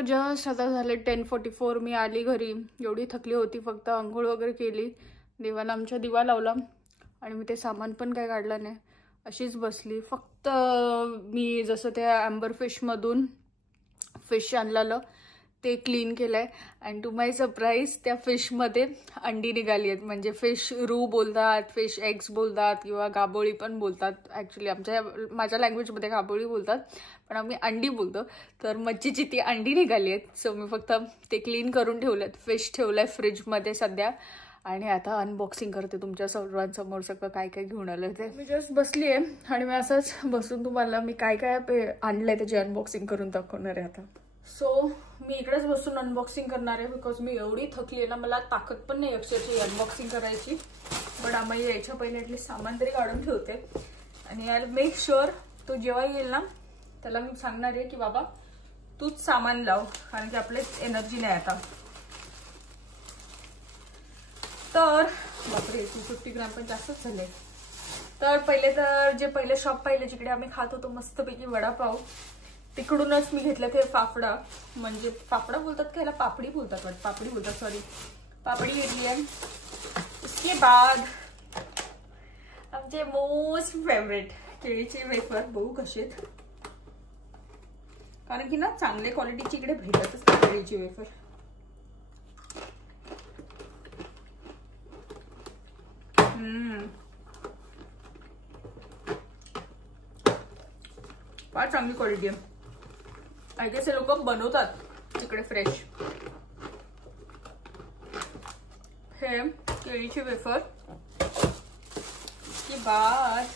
तर जस्ट आता झाले 10:44. मी आली घरी, एवढी थकली होती, फक्त आंघोळ वगैरे केली, देवाला आमच्या दिवा लावला आणि मी ते सामान पण काय काढलं नाही, अशीच बसली. फक्त मी जसं त्या ॲम्बर फिशमधून फिश आणलेलं ते क्लीन केलं आहे. अँड टू माय सरप्राईज त्या फिशमध्ये अंडी निघाली आहेत. म्हणजे फिश रू बोलतात, फिश एग्स बोलतात किंवा गाबोळी पण बोलतात. ॲक्च्युली माझ्या लँग्वेजमध्ये गाबोळी बोलतात, पण आम्ही अंडी बोलतो. तर मच्छीची ती अंडी निघाली आहेत. सो मी फक्त ते क्लीन करून ठेवलेत. फिश ठेवलं आहे फ्रीजमध्ये सध्या आणि आता अनबॉक्सिंग करते तुमच्या सर्वांसमोर सगळं काय काय घेऊन आलं ते. मी जस्ट बसली आहे आणि मी असंच बसून तुम्हाला मी काय काय आणलं आहे त्याची अनबॉक्सिंग करून दाखवणार आहे आता. सो मी इकडेच बसून अनबॉक्सिंग करणार आहे बिकॉज मी एवढी थकली आहे ना, मला ताकद पण नाही अक्षरशः अनबॉक्सिंग करायची. बट आम्हाला यायच्या पहिले ॲटलीस्ट सामान तरी काढून ठेवते आणि आय विल मेक शुअर तो जेव्हा येईल ना त्याला मी सांगणार आहे की बाबा तूच सामान लाव, कारण की आपले एनर्जी नाही आता. तर बापरे 250 ग्रॅम पण जास्तच झाले. तर पहिले शॉप पाहिले जिकडे आम्ही खात होतो मस्तपैकी वडापाव, तिकडूनच मी घेतलं ते फाफडा. म्हणजे फाफडा बोलतात का याला, पापडी बोलतात वाटतं, पापडी बोलतात सॉरी, पापडी घेतली आहे. उसके बाद आमचे मोस्ट फेवरेट केळीचे वेफर, बघू कसे आहेत, कारण की ना चांगले क्वालिटीची इकडे भेटतच नाही केळीची वेफर. फार चांगली क्वालिटी आहे. आय गेस हे लोक बनवतात तिकडे फ्रेश. हे केळीचे वेफर की बाद,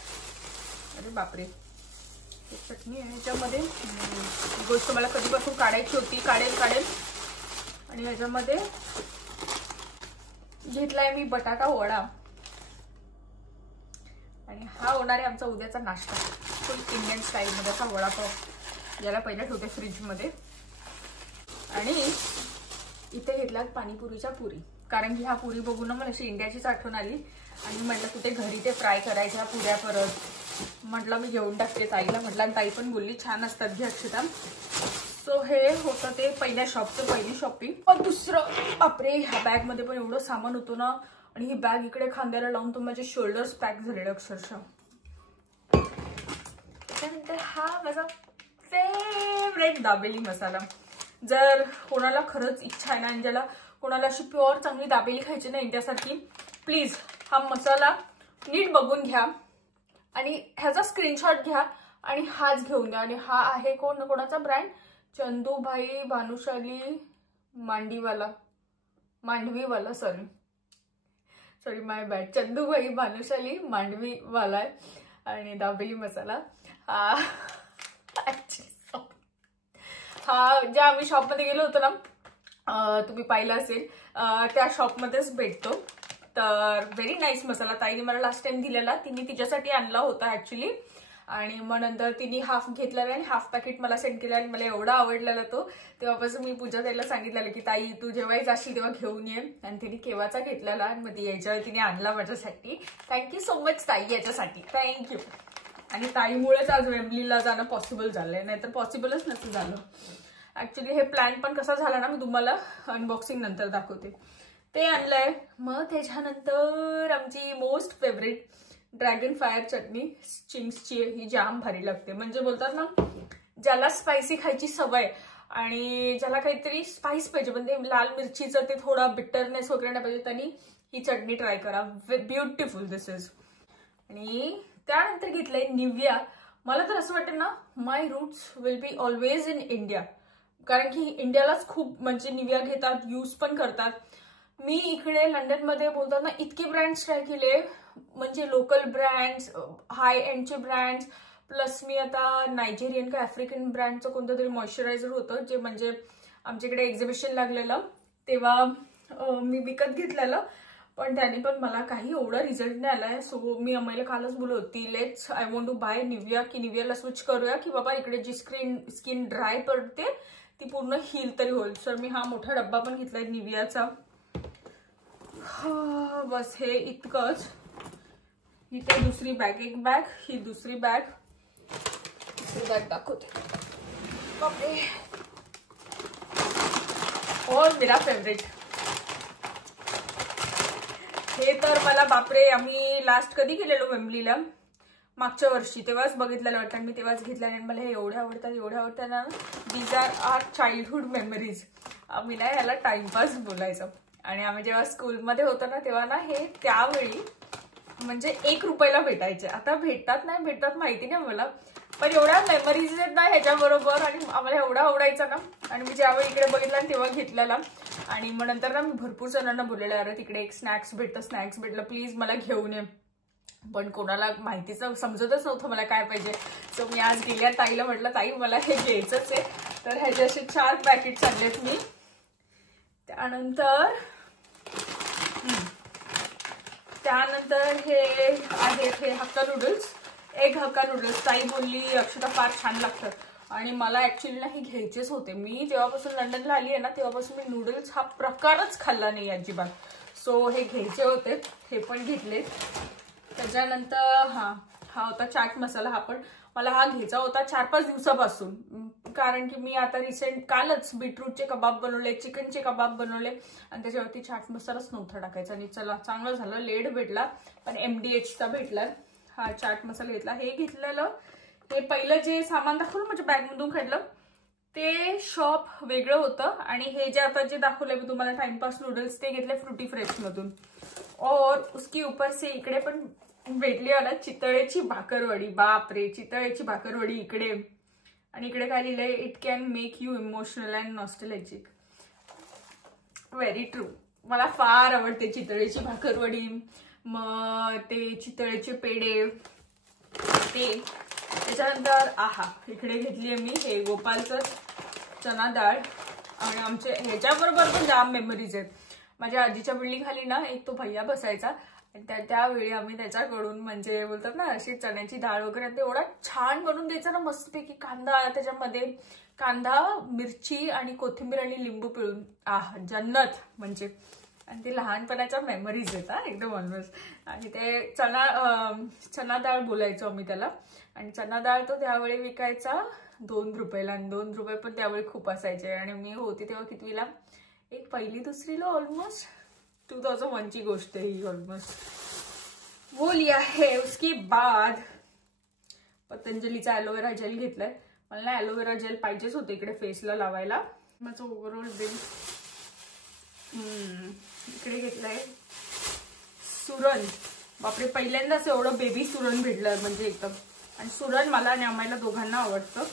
अरे बापरे चटणी आहे ह्याच्यामध्ये. गोष्ट मला कधीपासून काढायची होती, काढेल. आणि ह्याच्यामध्ये घेतलाय मी बटाटा वडा आणि हा होणार आहे आमचा उद्याचा नाश्ता फुल इंडियन स्टाईल मध्ये. असा वडापाव याला पहिला ठेवते फ्रीज मध्ये. आणि इथे घेतल्यात पाणीपुरीच्या पुरी, कारण की ह्या पुरी बघून मला अशी इंडियाचीच आठवण आली आणि म्हटलं कुठे घरी ते फ्राय करायच्या पुऱ्या परत, म्हटलं मी घेऊन टाकते ताईला, म्हटलं आणि ताई पण बोलली छान असतात घे अक्षता. सो हे होतं ते पहिल्या शॉपचं पहिली शॉपिंग. पण दुसरं बापरे ह्या बॅग मध्ये पण एवढं सामान होतं ना, आणि ही बॅग इकडे खांद्याला लावून तर माझे शोल्डर्स पॅक झालेले अक्षरशः. त्यानंतर हा माझा फेवरेट दाबेली मसाला. जर कोणाला खरंच इच्छा आहे ना आणि ज्याला कोणाला अशी प्युअर चांगली दाबेली खायची ना इंडियासारखी, प्लीज हा मसाला नीट बघून घ्या आणि ह्याचा स्क्रीनशॉट घ्या आणि हाच घेऊन द्या. आणि हा आहे कोणाचा ब्रँड, चंदूभाई भानुशाली मांडवीवाला सॉरी माय बॅड, चंदूभाई भानुशाली मांडवीवाला आहे. आणि दाबेली मसाला हा ज्या आम्ही शॉपमध्ये गेलो होतो ना, तुम्ही पाहिलं असेल, त्या शॉपमध्येच भेटतो. तर व्हेरी नाईस मसाला. ताईने मला लास्ट टाइम दिलेला, तिने तिच्यासाठी आणला होता ऍक्च्युली. आणि मग नंतर तिने हाफ घेतलेला आणि हाफ पॅकेट मला सेंड केला आणि मला एवढा आवडलेला तो. तेव्हापासून मी पूजा ताईला सांगितलेलं की ताई तू जेव्हाही जाशील तेव्हा घेऊन ये. आणि तिने केव्हाचा घेतलेला आणि मग ती याच्यावर तिने आणला माझ्यासाठी. थँक्यू सो मच ताई याच्यासाठी, थँक्यू. आणि ताईमुळेच आज वेम्बलीला जाणं पॉसिबल झालंय, नाहीतर पॉसिबलच नसतं झालं. ऍक्च्युली हे प्लॅन पण कसा झाला ना मी तुम्हाला अनबॉक्सिंग नंतर दाखवते. ते आणलंय. मग त्याच्यानंतर आमची मोस्ट फेवरेट ड्रॅगन फायर चटणी चिंग्सची, ही जाम भारी लागते. म्हणजे बोलतात ना ज्याला स्पायसी खायची सवय आणि ज्याला काहीतरी स्पाइस पाहिजे, पण ते लाल मिरचीचं ते थोडा बिटरनेस वगैरे नाही पाहिजे, त्यांनी ही चटणी ट्राय करा. Beautiful this is. आणि त्यानंतर घेतलंय निव्हिया. मला तर असं वाटतं ना my roots will be always in India, कारण की इंडियालाच खूप म्हणजे निव्हिया घेतात, यूज पण करतात. मी इकडे लंडनमध्ये बोलतात ना इतके ब्रँड्स ट्राय केले, म्हणजे लोकल ब्रँड्स, हाय एंडचे ब्रँड्स, प्लस मी आता नायजेरियन का आफ्रिकन ब्रँडचं कोणतं तरी मॉइश्चरायझर होतं जे म्हणजे आमच्याकडे एक्झिबिशन लागलेलं तेव्हा मी विकत घेतलेलं, पण त्याने पण मला काही एवढा रिझल्ट नाही आलाय. सो मी अम्माईला कालच बोलत होती let's I want to buy Nivea, की निव्हियाला स्विच करूया की बाबा इकडे जी स्किन ड्राय पडते ती पूर्ण हील तरी होईल. सर मी हा मोठा डब्बा पण घेतलाय निव्हियाचा. बस हे इतकंच. इथे दुसरी बॅग, एक बॅग, ही दुसरी बॅग दाखवते. बापरे और मेरा फेवरेट हे तर मला बापरे, आम्ही लास्ट कधी गेलेलो वेम्बलीला, मागच्या वर्षी, तेव्हाच बघितलेलं वाटतं. मी तेव्हाच घेतलं आणि मला हे एवढे आवडतात ना. These our childhood memories. आम्ही ना ह्याला टाइमपास बोलायचं. आणि आम्ही जेव्हा स्कूलमध्ये होतो ना तेव्हा ना हे त्यावेळी म्हणजे 1 रुपयाला भेटायचे. आता भेटतात नाही भेटतात माहिती नाही मला, पण एवढ्या मेमरीज आहेत ना ह्याच्याबरोबर. आणि आम्हाला एवढा आवडायचा ना. आणि मी ज्यावेळी इकडे बघितलं तेव्हा घेतलेला. आणि मग नंतर ना मी भरपूर जणांना बोललेलं, अरे तिकडे एक स्नॅक्स भेटलं, प्लीज मला घेऊन ये. पण कोणाला माहितीच समजतच नव्हतं मला काय पाहिजे. सो मी आज गेल्या ताईला म्हटलं, ताई मला हे घ्यायचंच आहे. तर ह्याचे असे 4 पॅकेट्स आणलेत मी. त्यानंतर हे आहेत हे hakka noodles, egg hakka noodles. ताई बोलली अक्षता फार छान लागतात. आणि मला ऍक्च्युली ना हे घ्यायचेच होते. मी जेव्हापासून लंडनला आली आहे ना तेव्हापासून मी नूडल्स हा प्रकारच खाल्ला नाही अजिबात. सो हे घ्यायचे होते, हे पण घेतले. त्याच्यानंतर हा होता चाट मसाला. हा पण मला हा घ्यायचा होता 4-5 दिवसापासून. कारण की मी आता कालच बीटरूटचे कबाब बनवले, चिकनचे कबाब बनवले आणि त्याच्यावरती चाट मसालाच नव्हता टाकायचा. आणि चला चांगलं झालं, लेट भेटला पण MDHचा भेटला. हा चाट मसाला घेतला. हे घेतलेलं, हे पहिलं जे सामान दाखवलं माझ्या बॅगमधून काढलं ते शॉप वेगळं होतं. आणि हे जे आता जे दाखवलंय मी तुम्हाला टाइमपास नूडल्स, ते घेतले फ्रुटी फ्रेश मधून. और उसके ऊपर से इकडे पण भेटली मला चितळेची भाकरवडी. बापरे, चितळेची भाकरवडी इकडे. आणि इकडे काय लिहिलंय, it can make you emotional and nostalgic. Very true. मला फार आवडते चितळेची भाकरवडी. मग ते चितळेचे पेढे ते. त्याच्यानंतर इकडे घेतलीये मी हे गोपालचं चना डाळ. आणि आमचे ह्याच्याबरोबर पण जाम मेमरीज आहेत. माझ्या आजीच्या बिल्डिंग खाली ना एक तो भैया बसायचा. त्यावेळी आम्ही त्याच्याकडून म्हणजे बोलतात ना अशी चण्याची डाळ वगैरे ते एवढा छान बनवून द्यायचा ना, मस्तपैकी कांदा, त्याच्यामध्ये कांदा, मिरची आणि कोथिंबीर आणि लिंबू पिळून जन्नत म्हणजे. आणि ते लहानपणाच्या मेमरीज आहेत एकदम ऑलमोस्ट. आणि ते चना डाळ बोलायचो आम्ही त्याला. आणि चना डाळ तो त्यावेळी विकायचा 2 रुपयाला. आणि 2 रुपये पण त्यावेळी खूप असायचे. आणि मी होती तेव्हा कितवीला, एक 1ली-2रीला ऑलमोस्ट. 2001 की गोष्ट है ये ऑलमोस्ट. वो लिया है. उसके बाद पतंजलीचा एलोवेरा जेल घेतलाय. मला ना एलोवेरा जेल पाहिजेच होते इकडे फेसला लावायला. माझं ओव्हरऑल बिल इकडे घेतलंय सुरण. बापरे, पहिल्यांदाच एवढं बेबी सुरण भेटलं म्हणजे एकदम. आणि सुरण मला आणि आम्हाला दोघांना आवडतं.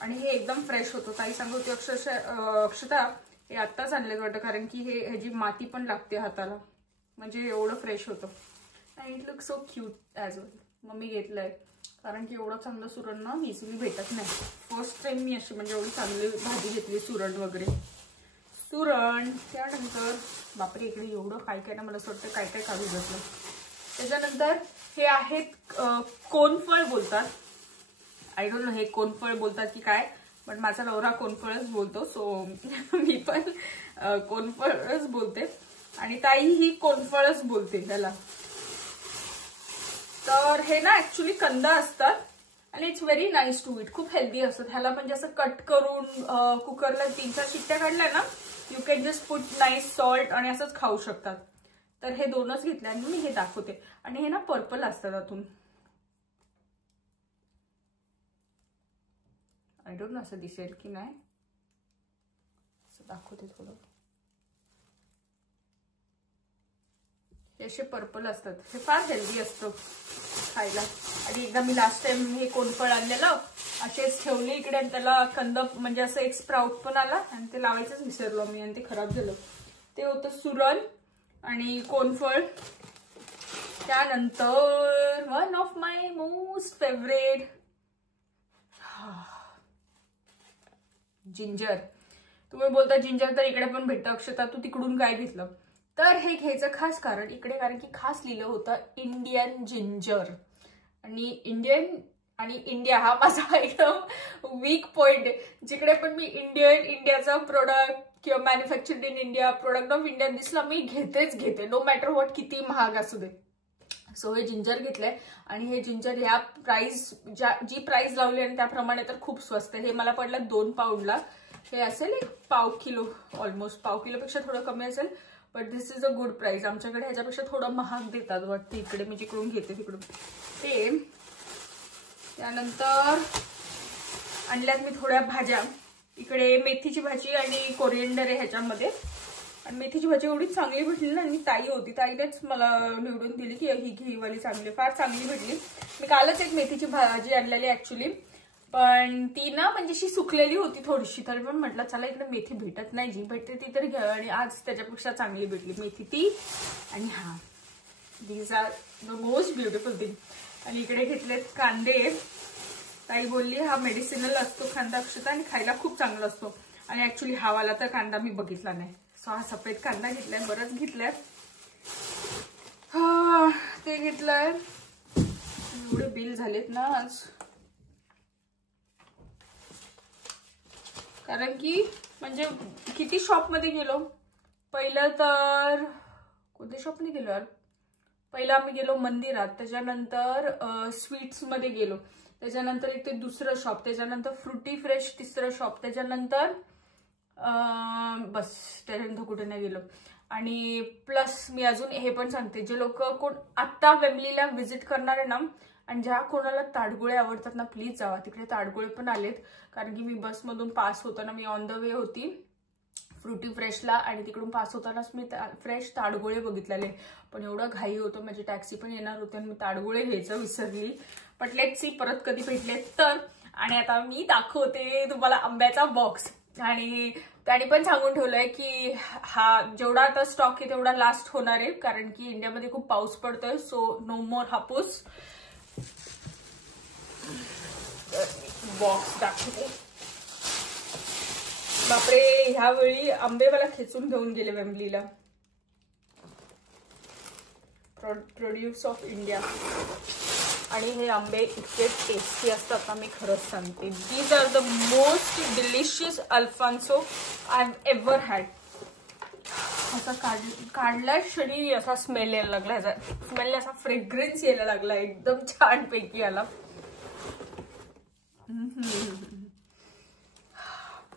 आणि हे एकदम फ्रेश होतं. ताई सांगत होती अक्षता हे आत्ताच आणलेत वाटतं, कारण की ह्याची माती पण लागते हाताला. म्हणजे एवढं फ्रेश होतं. आणि it look so cute as well. मग मी घेतलंय कारण की एवढं चांगलं सुरण ना इझिली भेटत नाही. फर्स्ट टाइम मी अशी म्हणजे एवढी चांगली भाजी घेतली सुरण वगैरे. सुरण. त्यानंतर बापरे इकडे एवढं काय काय ना, मला असं वाटतं काय काय काढू घेतलं. त्याच्यानंतर हे आहेत कोनफळ बोलतात. आय डोंट नो हे कोनफळ बोलतात की काय, पण माझा नवरा कोनफळच बोलतो. सो मी पण कोनफळच बोलते. आणि ताई ही कोनफळच बोलते त्याला. तर हे ना ऍक्च्युली कंदा असतात. आणि it's very nice to eat. खूप हेल्दी असतात. ह्याला म्हणजे असं कट करून कुकरला 3-4 शिट्ट्या काढल्या ना, you can just put nice salt आणि असंच खाऊ शकतात. तर हे 2च घेतले आणि मी हे दाखवते. आणि हे ना पर्पल असतात आतून. आय डोंट नो असं दिसेल की नाही, असं दाखवते थोडं. हे असे पर्पल असतात. हे फार हेल्दी असतं खायला. आणि एकदा मी लास्ट टाइम हे कोनफळ आणलेलं असेच ठेवले इकडे. आणि त्याला कंद म्हणजे असं एक स्प्राउट पण आला आणि ते लावायचंच विसरलो मी आणि ते खराब झालं. ते होतं सुरण आणि कोनफळ. त्यानंतर one of my most favourite ginger. तुम्ही बोलता जिंजर तर इकडे पण भेटतं. अक्षता तू तिकडून काय घेतलं? तर हे घ्यायचं खास कारण इकडे, कारण की खास लिहिलं होतं इंडियन जिंजर. आणि इंडिया हा माझा एकदम वीक पॉइंट आहे. जिकडे पण मी इंडियाचा प्रोडक्ट किंवा manufactured in India, product of India दिसला मी घेते नो मॅटर व्हॉट, किती महाग असू दे. सो हे जिंजर घेतलंय. आणि हे जिंजर ह्या प्राइस जी प्राइस लावली आणि त्याप्रमाणे तर खूप स्वस्त. हे मला पडलं 2 पाऊंडला. हे असेल एक पाव किलो, ऑलमोस्ट पाव किलोपेक्षा थोडं कमी असेल, but this is a good price. आमच्याकडे ह्याच्यापेक्षा थोडं महाग देतात वाटतं इकडे, मी जिकडून घेते तिकडून. ते त्यानंतर आणल्यात मी थोड्या भाज्या. इकडे मेथीची भाजी आणि कोरिएंडर आहे ह्याच्यामध्ये. आणि मेथीची भाजी एवढी चांगली भेटली ना, आणि ताई होती, ताईनेच मला निवडून दिली की ही घीवाली चांगली, फार चांगली भेटली. मी कालच एक मेथीची भाजी आणलेली ऍक्च्युली, पण ती ना म्हणजे अशी सुकलेली होती थोडीशी, तरी पण म्हटलं चला इकडे मेथी भेटत नाही, जी भेटते ती तरी घ्या. आणि आज त्याच्यापेक्षा चांगली भेटली मेथी ती. आणि हा these are the most beautiful thing. आणि इकडे घेतलेत कांदे. ताई बोलली हा मेडिसिनल असतो कांदा अक्षता आणि खायला खूप चांगला असतो. आणि ऍक्च्युली हा वाला तर कांदा मी बघितला नाही, सो हा सफेद कांदा घेतलाय, बरंच घेतलाय. ते घेतलंय. एवढे बिल झालेत ना आज, कारण की म्हणजे किती शॉपमध्ये गेलो. पहिलं तर कोणत्या शॉपमध्ये गेलो यार, पहिलं आम्ही गेलो मंदिरात, त्याच्यानंतर स्वीट्समध्ये गेलो, त्याच्यानंतर एक ते दुसरं शॉप, त्याच्यानंतर फ्रुटी फ्रेश तिसरं शॉप, त्याच्यानंतर बस त्याच्यानंतर कुठे नाही गेलो. आणि प्लस मी अजून हे पण सांगते, जे लोक कोण आत्ता वेम्बलीला व्हिजिट करणार आहे ना, आणि ज्या कोणाला ताडगोळे आवडतात ना, प्लीज जावा तिकडे. ताडगोळे पण आलेत, कारण की मी बसमधून पास होताना, मी ऑन द वे होती फ्रुटी फ्रेशला, आणि तिकडून पास होतानाच मी फ्रेश ताडगोळे बघितलेले. पण एवढं घाई होतं, माझी टॅक्सी पण येणार होती आणि मी ताडगोळे घ्यायचं विसरली. बट लेट्स सी परत कधी भेटले तर. आणि आता मी दाखवते तुम्हाला आंब्याचा बॉक्स. आणि त्याने पण सांगून ठेवलंय की हा जेवढा आता स्टॉक आहे तेवढा लास्ट होणार आहे, कारण की इंडियामध्ये खूप पाऊस पडतोय, सो नो मोर हापूस. बॉक्स दाखवते. बापरे, ह्यावेळी आंबे मला खेचून घेऊन गेले वेम्बलीला. Produce of India. आणि हे आंबे इतके टेस्टी असतात ना, मी खरंच सांगते. These are the most delicious Alphonso I have ever had. असा काढला क्षणी असा स्मेल यायला लागला, ह्याचा स्मेल असा फ्रेग्रन्स यायला लागला, एकदम छान पैकी आला.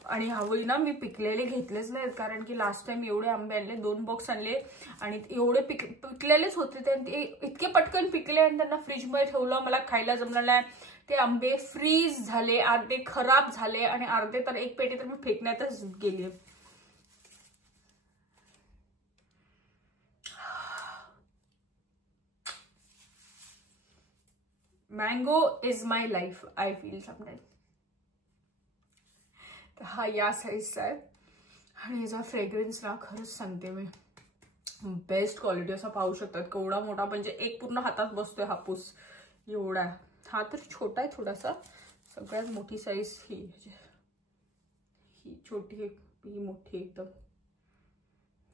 आणि ह्यावेळी ना मी पिकलेले घेतलेच नाहीत, कारण की लास्ट टाइम एवढे आंबे आणले, 2 बॉक्स आणले आणि एवढे पिकलेलेच होते, ते इतके पटकन पिकले आणि त्यांना फ्रीजमध्ये ठेवलं, मला खायला जमलं नाही. ते आंबे फ्रीज झाले, अर्धे खराब झाले आणि अर्धे तर एक पेटी तर मी फेकण्यातच गेली. Mango is my life, I feel sometime. हा या साईजचा आहे आणि याचा फ्रेग्रन्स ना खरंच सांगते मी बेस्ट क्वालिटी. असा पाहू शकतात केवढा मोठा, म्हणजे एक पूर्ण हातात बसतोय हापूस एवढा. हा तर छोटा आहे थोडासा, सगळ्यात मोठी साईज ही छोटी आहे, ही मोठी एकदम.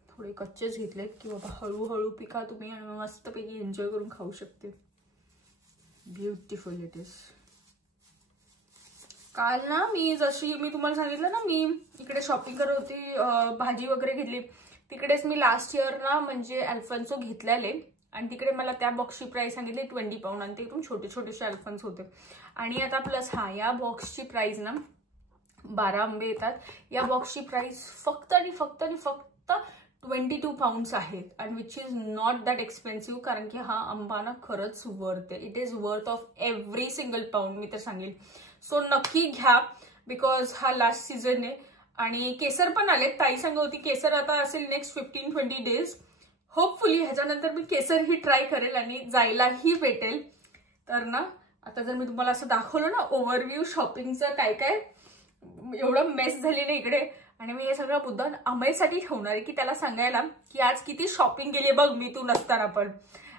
थोडे कच्चेच घेतलेत की बाबा हळूहळू पिका तुम्ही आणि मस्तपैकी एन्जॉय करून खाऊ शकते. Beautiful it is. काल ना मी जशी मी तुम्हाला सांगितलं ना, मी इकडे शॉपिंग करत होती, भाजी वगैरे घेतली, तिकडेच मी लास्ट इयर ना म्हणजे अल्फान्सो घेतलेले आणि तिकडे मला त्या बॉक्सची प्राइस सांगितली 20 पाउंड आणि ते एकदम छोटे छोटेसे अल्फान्स होते. आणि आता प्लस हा या बॉक्सची प्राइस ना 12 आंबे येतात. या बॉक्सची प्राइस फक्त 22 पाउंड्स आहेत आणि which is not that expensive, कारण की हा आंबा ना खरंच वर्थ आहे. It is worth of every single pound, मी तर सांगेल. सो नक्की घ्या, बिकॉज हा लास्ट सीझन आहे. आणि केसर पण आले, ताई सांगत होती केसर आता असेल नेक्स्ट 15-20 डेज. होपफुली ह्याच्यानंतर मी केसर ही ट्राय करेल आणि जायलाही भेटेल. तर ना आता जर मी तुम्हाला असं दाखवलं ना ओव्हरव्ह्यू शॉपिंगचं काय काय, एवढं मेस झाली ना इकडे. आणि मी हे सगळं मुद्दा अमयसाठी ठेवणार आहे की त्याला सांगायला की आज किती शॉपिंग केली बघ मी तू नसताना पण.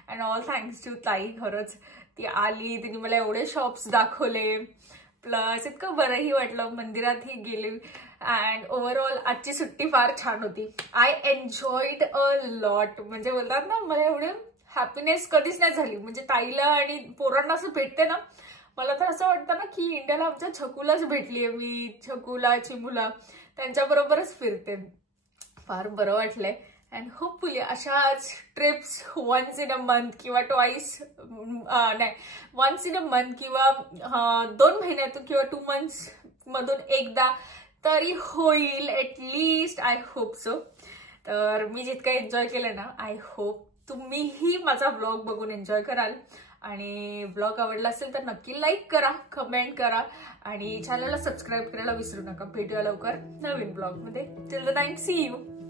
अँड ऑल थँक्स टू ताई, खरंच ती आली, तिने मला एवढे शॉप्स दाखवले, प्लस इतकं बरंही वाटलं, मंदिरातही गेले. अँड ओव्हरऑल आजची सुट्टी फार छान होती. I enjoyed a lot. म्हणजे बोलतात ना मला एवढे हॅपीनेस कधीच नाही झाली. म्हणजे ताईला आणि पोरांना असं भेटते ना, मला तर असं वाटतं ना की इंडियाला आमच्या छकुलाच भेटलीये. मी छकुला चिमुला त्यांच्याबरोबरच फिरते. फार बरं वाटलंय. अँड होपफुली अशाच trips once in a month किंवा ट्वाईस, नाही वन्स इन अ मंथ किंवा 2 महिन्यातून किंवा 2 मंथ्स मधून एकदा तरी होईल ऍटलीस्ट, आय होप सो. तर मी जितकं एन्जॉय केलं ना, आय होप तुम्हीही माझा ब्लॉग बघून एन्जॉय कराल. आणि ब्लॉग आवडला असेल तर नक्की लाईक करा, कमेंट करा आणि चॅनलला सबस्क्राईब करायला विसरू नका. भेटूया लवकर नवीन ब्लॉग मध्ये. Till the time, see you.